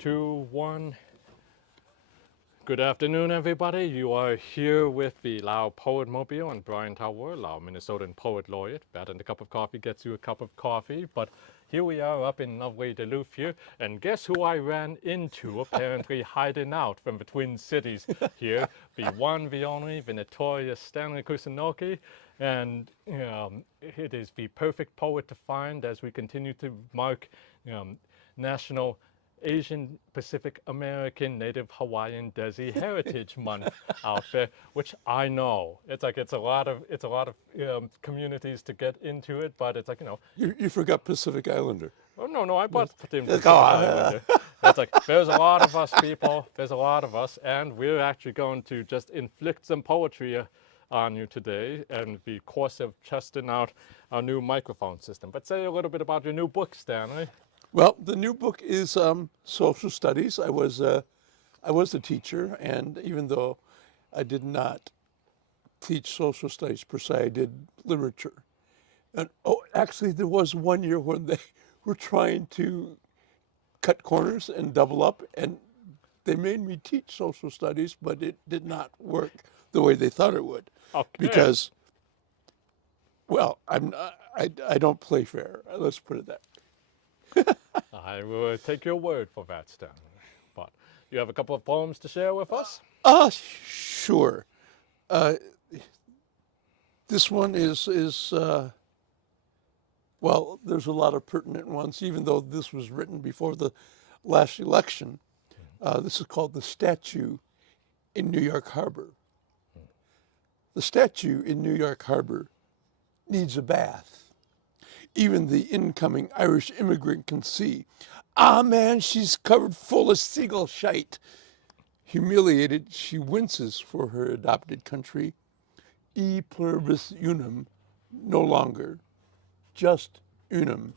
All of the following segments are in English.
2, 1. Good afternoon, everybody. You are here with the Lao Poet Mobile and Brian Tower, Lao Minnesotan Poet Laureate. Better than a cup of coffee gets you a cup of coffee. But here we are up in lovely Duluth here. And guess who I ran into, apparently hiding out from the Twin Cities here? The one, the only, the notorious Stanley Kusunoki. And it is the perfect poet to find as we continue to mark National Asian Pacific American Native Hawaiian Desi Heritage Month out there, which I know it's a lot of communities to get into it, but it's like You forgot Pacific Islander. oh no I bought the team Go on. It's like there's a lot of us people, there's a lot of us, and we're actually going to just inflict some poetry on you today in the course of testing out our new microphone system. But say a little bit about your new book, Stanley. Well, the new book is social studies. I was a teacher, and even though I did not teach social studies per se, I did literature. And actually, there was one year when they were trying to cut corners and double up, and they made me teach social studies, but it did not work the way they thought it would. Okay. Because, well, I don't play fair. Let's put it that way. I will take your word for that, Stanley. But you have a couple of poems to share with us? Sure. This one is well, there's a lot of pertinent ones, even though this was written before the last election. This is called The Statue in New York Harbor. The statue in New York Harbor needs a bath. Even the incoming Irish immigrant can see. Ah, man, she's covered full of seagull shite. Humiliated, she winces for her adopted country. E pluribus unum, no longer, just unum.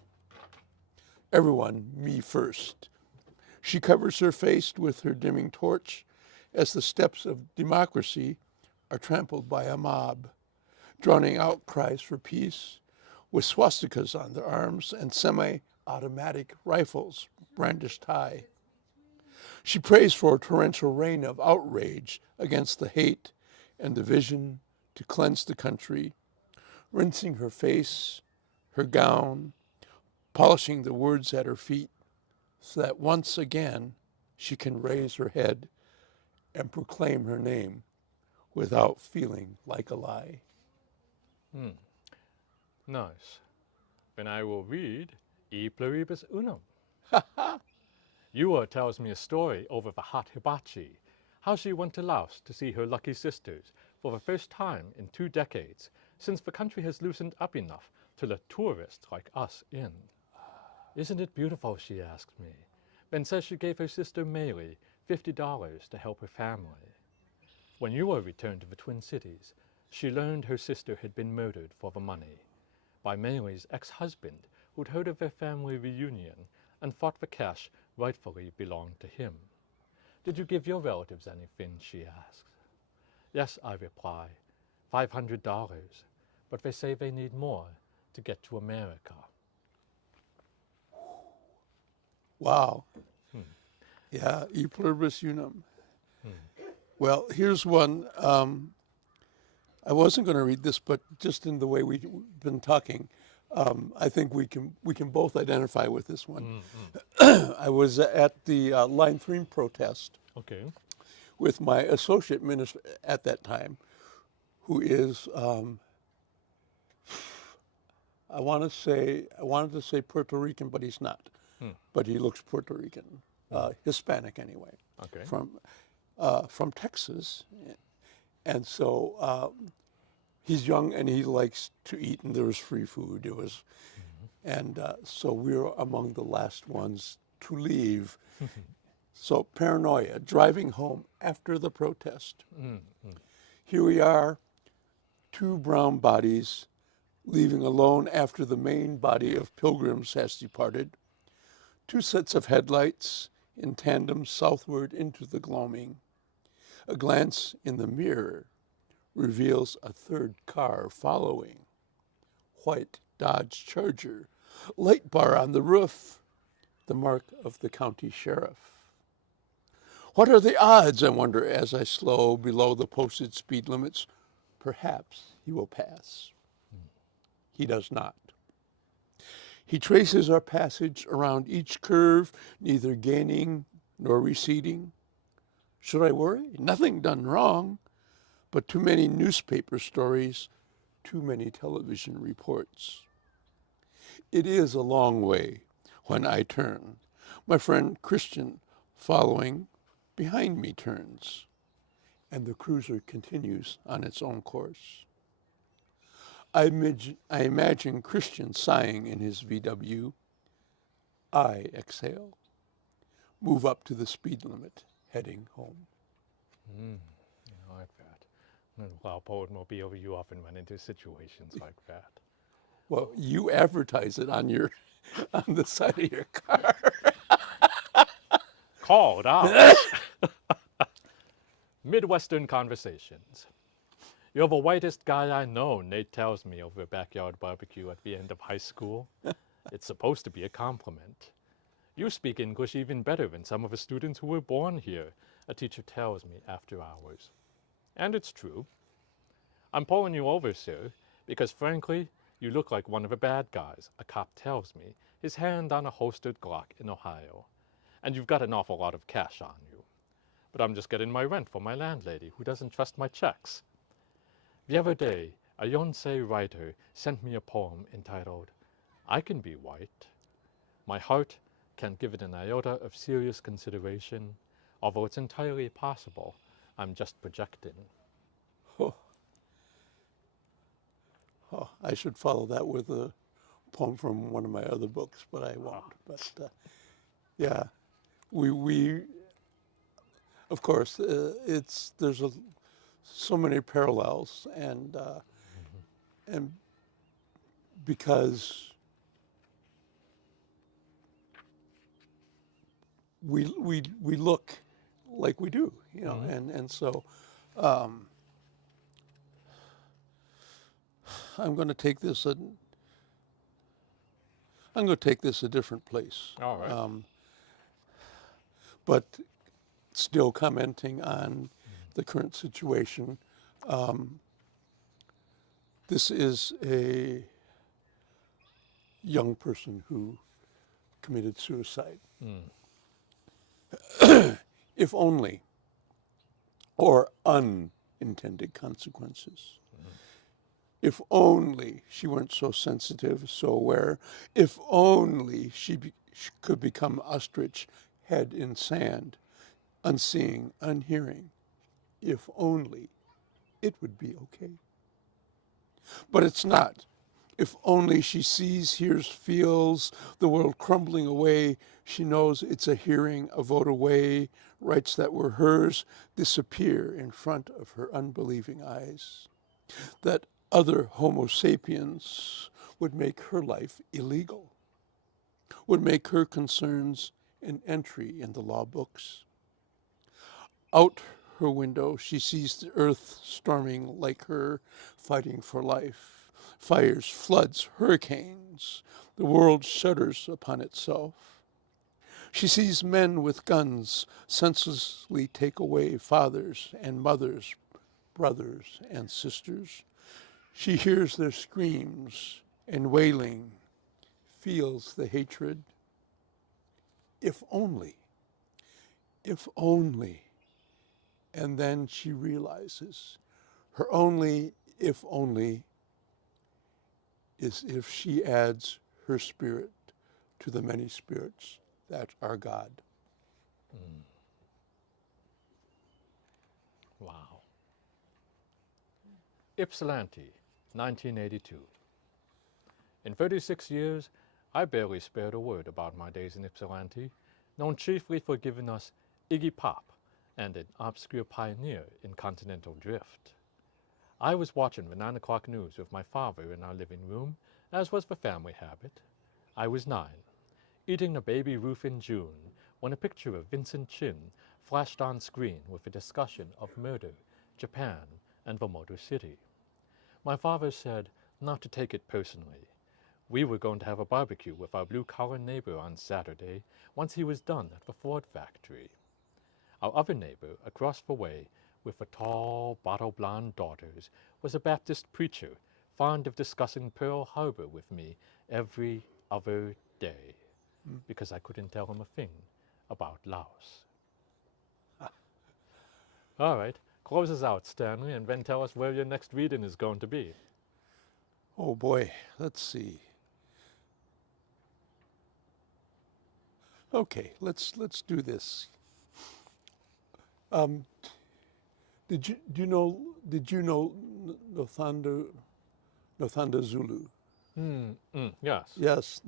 Everyone, me first. She covers her face with her dimming torch as the steps of democracy are trampled by a mob, drowning out cries for peace, with swastikas on their arms and semi-automatic rifles brandished high. She prays for a torrential rain of outrage against the hate and division to cleanse the country, rinsing her face, her gown, polishing the words at her feet, so that once again she can raise her head and proclaim her name without feeling like a lie. Nice. Then I will read E pluribus unum. Yua tells me a story over the hot hibachi, how she went to Laos to see her lucky sisters for the first time in 2 decades, since the country has loosened up enough to let tourists like us in. Isn't it beautiful, she asked me, then says she gave her sister Maylee $50 to help her family. When Yua returned to the Twin Cities, she learned her sister had been murdered for the money by Maylee's ex-husband, who'd heard of their family reunion and thought the cash rightfully belonged to him. Did you give your relatives anything, she asks. Yes, I reply, $500, but they say they need more to get to America. Wow. Yeah, e pluribus unum. Well, here's one. I wasn't going to read this, but just in the way we've been talking, I think we can both identify with this one. I was at the Line 3 protest with my associate minister at that time, who is, I wanted to say Puerto Rican, but he's not. But he looks Puerto Rican, Hispanic anyway, from Texas. And so he's young and he likes to eat, and there was free food. It was, and so we were among the last ones to leave. So paranoia, driving home after the protest. Here we are, 2 brown bodies, leaving alone after the main body of pilgrims has departed. 2 sets of headlights in tandem southward into the gloaming. A glance in the mirror reveals a 3rd car following. White Dodge Charger, light bar on the roof, the mark of the county sheriff. What are the odds, I wonder, as I slow below the posted speed limits? Perhaps he will pass. He does not. He traces our passage around each curve, neither gaining nor receding. Should I worry? Nothing done wrong, but too many newspaper stories, too many television reports. It is a long way when I turn. My friend Christian, following behind me, turns, and the cruiser continues on its own course. I imagine Christian sighing in his VW. I exhale, move up to the speed limit, heading home. I like that. And while Poetmobile, you often run into situations like that. Well, you advertise it on your on the side of your car. Called out. Midwestern Conversations. You're the whitest guy I know, Nate tells me over a backyard barbecue at the end of high school. It's supposed to be a compliment. You speak English even better than some of the students who were born here, a teacher tells me after hours. And it's true. I'm pulling you over, sir, because frankly, you look like one of the bad guys, a cop tells me, his hand on a holstered Glock in Ohio. And you've got an awful lot of cash on you. But I'm just getting my rent from my landlady, who doesn't trust my checks. The other day, a Yonsei writer sent me a poem entitled, I Can Be White. My heart can't give it an iota of serious consideration, although it's entirely possible I'm just projecting. Oh, I should follow that with a poem from one of my other books, but I won't. But yeah, we of course, there's so many parallels, and because we look like we do, and so I'm going to take this a different place. All right. But still commenting on the current situation. This is a young person who committed suicide. If only, or unintended consequences. If only she weren't so sensitive, so aware. If only she could become ostrich, head in sand, unseeing, unhearing. If only it would be okay. But it's not. If only she sees, hears, feels the world crumbling away, she knows it's a hearing, a vote away, rights that were hers disappear in front of her unbelieving eyes. That other Homo sapiens would make her life illegal, would make her concerns an entry in the law books. Out her window, she sees the earth storming like her, fighting for life. Fires, floods, hurricanes. The world shudders upon itself. She sees men with guns senselessly take away fathers and mothers, brothers and sisters. She hears their screams and wailing, feels the hatred. If only, and then she realizes her only, if only, is if she adds her spirit to the many spirits that are God. Wow. Ypsilanti, 1982. In 36 years, I barely spared a word about my days in Ypsilanti, known chiefly for giving us Iggy Pop and an obscure pioneer in continental drift. I was watching the 9 o'clock news with my father in our living room, as was the family habit. I was 9, eating a baby roof in June, when a picture of Vincent Chin flashed on screen with a discussion of murder, Japan, and the Motor City. My father said not to take it personally. We were going to have a barbecue with our blue-collar neighbor on Saturday once he was done at the Ford factory. Our other neighbor across the way, with the tall, bottle-blonde daughters, was a Baptist preacher, fond of discussing Pearl Harbor with me every other day, because I couldn't tell him a thing about Laos. All right, close us out, Stanley, and then tell us where your next reading is going to be. Oh boy, let's see. Okay, let's do this. Did you know Nothanda Zulu? Yes. Yes,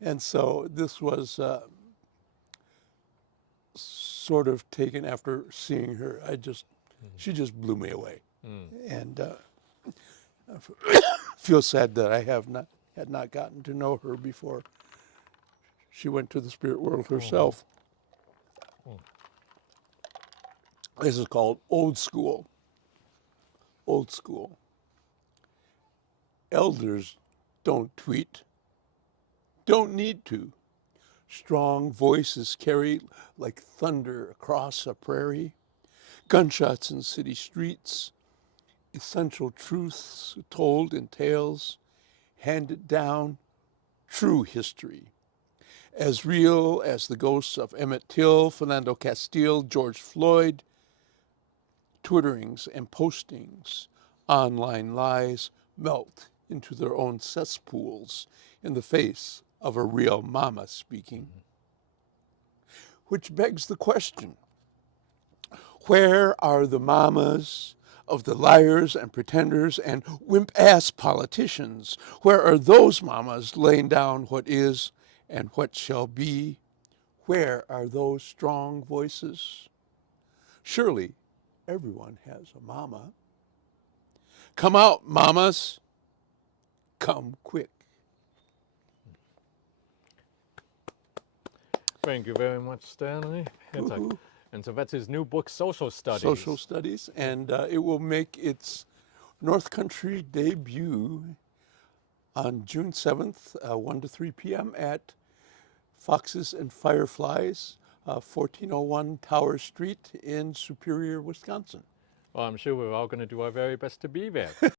and so this was sort of taken after seeing her. She just blew me away, and I feel sad that I had not gotten to know her before she went to the spirit world herself. This is called Old School. Old School. Elders don't tweet, don't need to. Strong voices carry like thunder across a prairie. Gunshots in city streets. Essential truths told in tales, handed down, true history. As real as the ghosts of Emmett Till, Fernando Castile, George Floyd. Twitterings and postings, online lies melt into their own cesspools in the face of a real mama speaking. Which begs the question, where are the mamas of the liars and pretenders and wimp-ass politicians? Where are those mamas laying down what is and what shall be? Where are those strong voices? Surely everyone has a mama. Come out, mamas. Come quick. Thank you very much, Stanley. And so that's his new book, Social Studies. Social Studies, and it will make its North Country debut on June 7th, 1 to 3 p.m. at Foxes and Fireflies, 1401 Tower Street in Superior, Wisconsin. Well, I'm sure we're all going to do our very best to be there.